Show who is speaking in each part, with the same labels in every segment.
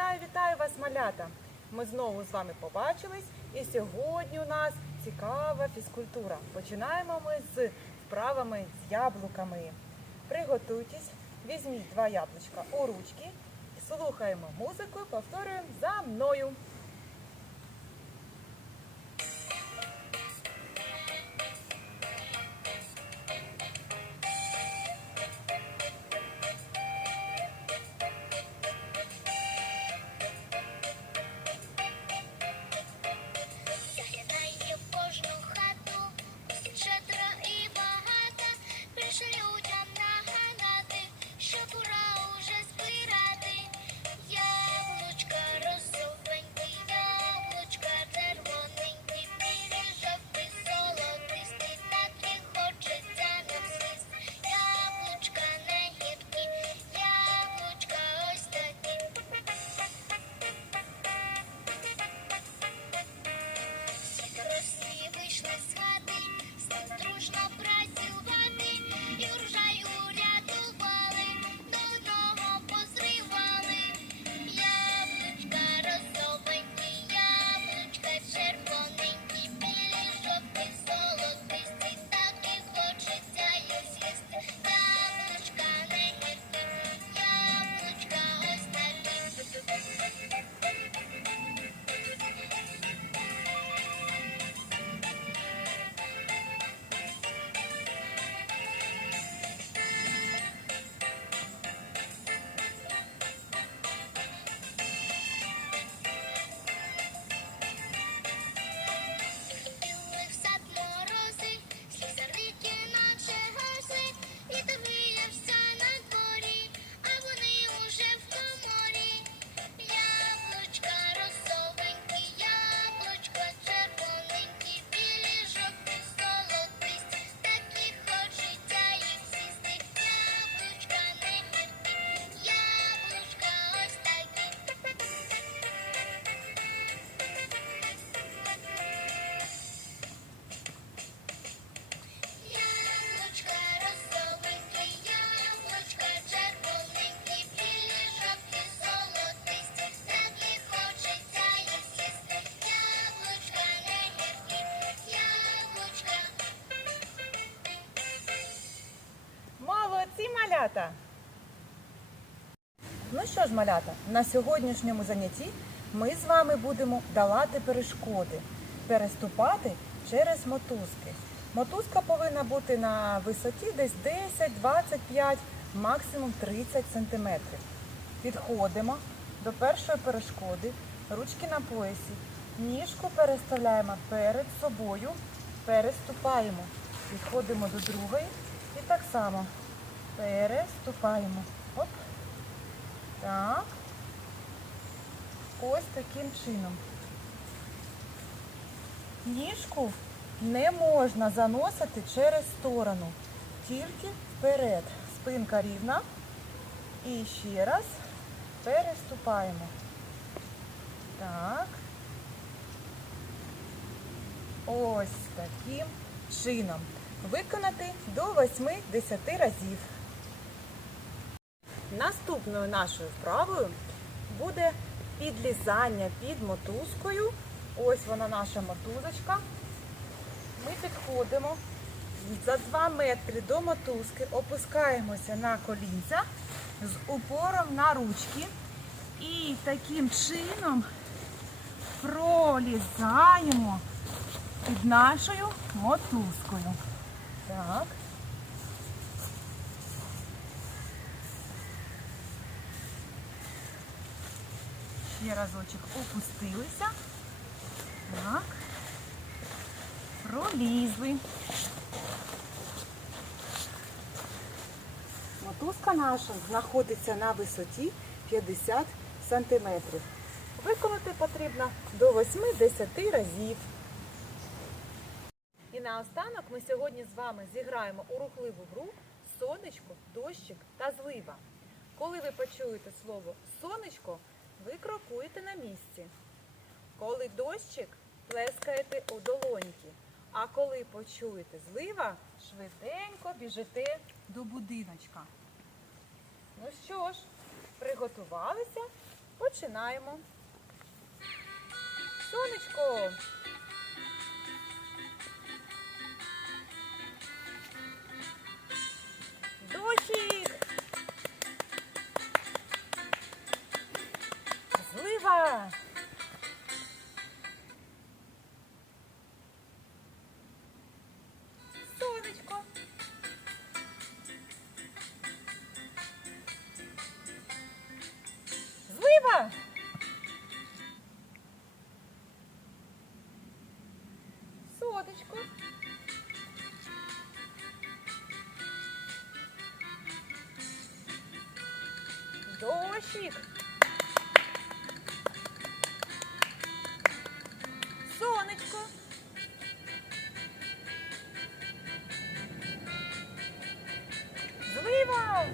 Speaker 1: Вітаю, вітаю вас, малята! Ми знову з вами побачились, і сьогодні у нас цікава фізкультура. Починаємо ми з вправами з яблуками. Приготуйтесь, візьміть два яблучка у ручки, слухаємо музику, повторюємо за мною. Молодці, малята! Ну що ж, малята, на сьогоднішньому занятті ми з вами будемо долати перешкоди, переступати через мотузки. Мотузка повинна бути на висоті десь 10-25, максимум 30 см. Підходимо до першої перешкоди, ручки на поясі, ніжку переставляємо перед собою, переступаємо. Підходимо до другої і так само переступаємо. Оп. Так. Ось таким чином. Ніжку не можна заносити через сторону, тільки вперед. Спинка рівна. І ще раз переступаємо. Так. Ось таким чином. Виконати до 8-10 разів. Наступною нашою вправою буде підлізання під мотузкою. Ось вона наша мотузочка. Ми підходимо за 2 метри до мотузки, опускаємося на колінця з упором на ручки. І таким чином пролізаємо під нашою мотузкою. Так. Ще разочок опустилися. Так. Пролізли. Мотузка наша знаходиться на висоті 50 сантиметрів. Виконати потрібно до 8-10 разів. І наостанок ми сьогодні з вами зіграємо у рухливу гру сонечко, дощик та злива. Коли ви почуєте слово сонечко, ви крокуєте на місці. Коли дощик, плескаєте у долоньки. А коли почуєте злива, швиденько біжите до будиночка. Ну що ж, приготувалися? Починаємо. Сонечко. Сонечко. Дощик. Сонечко. Злива.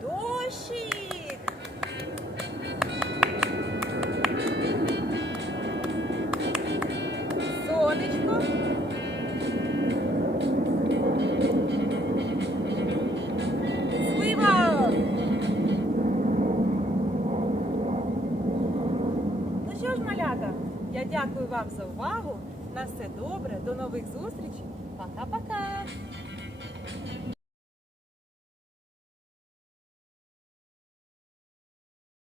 Speaker 1: Дощик. Я дякую вам за увагу. На все добре, до нових зустрічей. Пока-пока.